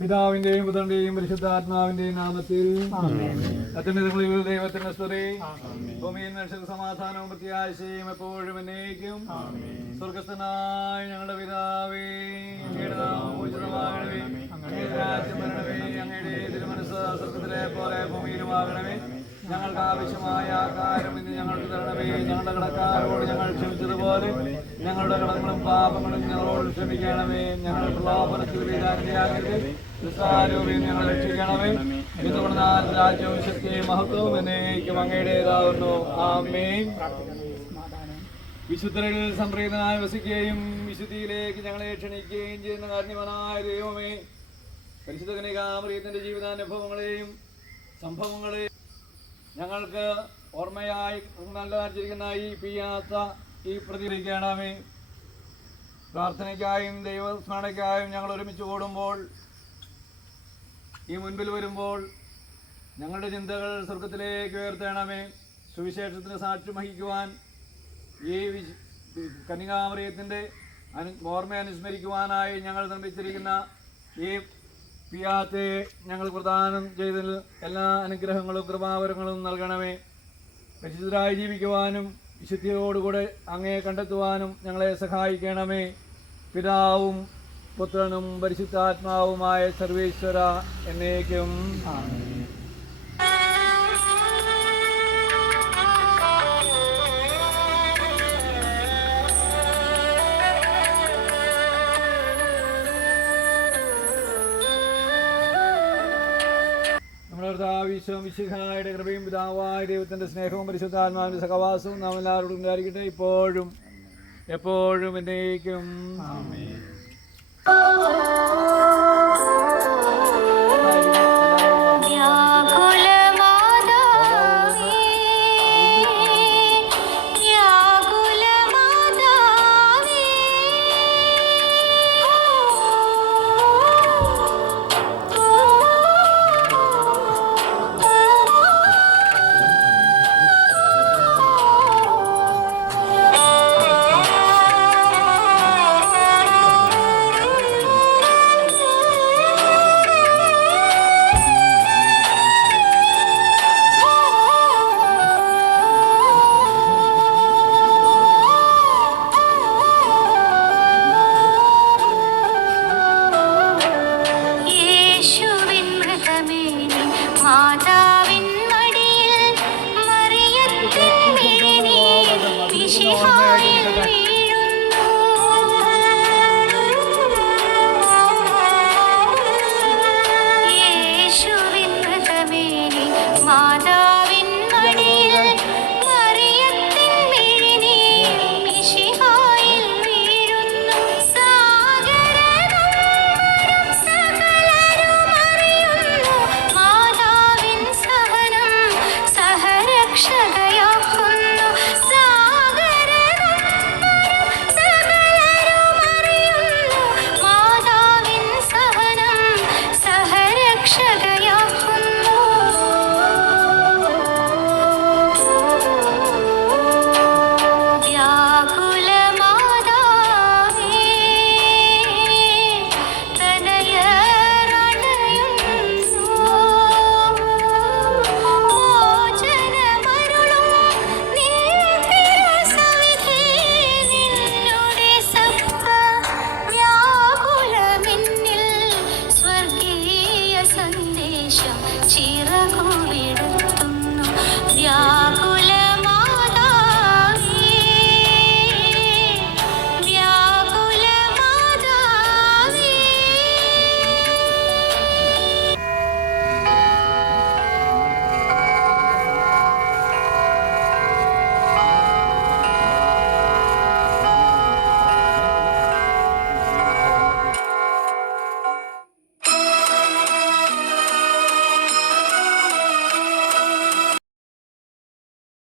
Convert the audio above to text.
പിതാവിന്റെയും പുത്രന്റെയും പരിശുദ്ധാത്മാവിന്റെയും നാമത്തിൽ. അത്യുന്നതങ്ങളിൽ ദൈവത്തിന്റെ സ്തുതി. ഭൂമിയിൽ മനുഷ്യർക്ക് സമാധാനവും പ്രത്യാശയും എപ്പോഴും എന്നേക്കും. സ്വർഗസ്ഥനായ ഞങ്ങളുടെ പിതാവേ നാമം അങ്ങയുടെ രാജ്യം വരണമേ അങ്ങയുടെ തിരുമനസ് സ്വർഗത്തിലെ പോലെ ഭൂമിയിലുമാകണമേ ഞങ്ങൾക്ക് ആവശ്യമായ ആകാരം ഇന്ന് ഞങ്ങൾക്ക് തരണമേ. ഞങ്ങളുടെ കടക്കാരോട് ഞങ്ങൾ ക്ഷമിച്ചതുപോലെ ഞങ്ങളുടെ കടങ്ങളും പാപങ്ങളും ഞങ്ങളോട് ക്ഷമിക്കണമേ. ഞങ്ങളുടെ പ്രലോഭനത്തിൽ വീരാഗ്രയാകരുത് നിസ്സാരൂപയും ഞങ്ങൾ രക്ഷിക്കണമേ. ഇതുകൊണ്ട് രാജ്യവും ശക്തിയും മഹത്വവും എന്നേക്കും അങ്ങയുടേതാവുന്നു. ആമേൻ. വിശുദ്ധരിൽ സംപ്രീതനായി വസിക്കുകയും വിശുദ്ധിയിലേക്ക് ഞങ്ങളെ ക്ഷണിക്കുകയും ചെയ്യുന്ന കാരണവനായ ദൈവമേ പരിശുദ്ധ കനികാമറിയത്തിന്റെ ജീവിതാനുഭവങ്ങളെയും സംഭവങ്ങളെയും ഞങ്ങൾക്ക് ഓർമ്മയായി നൽകാതിരിക്കുന്ന ഈ പിയാത്ത ഈ പ്രതികരിക്കണമേ. പ്രാർത്ഥനയ്ക്കായും ദൈവസ്മരണയ്ക്കായും ഞങ്ങൾ ഒരുമിച്ച് കൂടുമ്പോൾ ഈ മുൻപിൽ വരുമ്പോൾ ഞങ്ങളുടെ ചിന്തകൾ സ്വർഗത്തിലേക്ക് ഉയർത്തേണമേ. സുവിശേഷത്തിന് സാക്ഷ്യം വഹിക്കുവാൻ ഈ കന്യകാമറിയത്തിന്റെ അനു ഓർമ്മ അനുസ്മരിക്കുവാനായി ഞങ്ങൾ നിർമ്മിച്ചിരിക്കുന്ന ഈ പിയാത്തെ ഞങ്ങൾ പ്രദാനം ചെയ്തതിൽ എല്ലാ അനുഗ്രഹങ്ങളും കൃപാവരങ്ങളും നൽകണമേ. പരിശുദ്ധരായി ജീവിക്കുവാനും വിശുദ്ധിയോടുകൂടെ അങ്ങയെ കണ്ടെത്തുവാനും ഞങ്ങളെ സഹായിക്കണമേ. പിതാവും പുത്രനും പരിശുദ്ധാത്മാവുമായ സർവേശ്വര എന്നേക്കും. കർത്താവിശ്വം വിശുഖനായുടെ കൃപയും പിതാവായ ദൈവത്തിന്റെ സ്നേഹവും പരിശുദ്ധാത്മാവിന്റെ സഹവാസവും നാം എല്ലാവരോടും ഉണ്ടായിരിക്കട്ടെ. ഇപ്പോഴും എപ്പോഴും എന്നേക്കും. നിമിഷം ചിറകുവിടും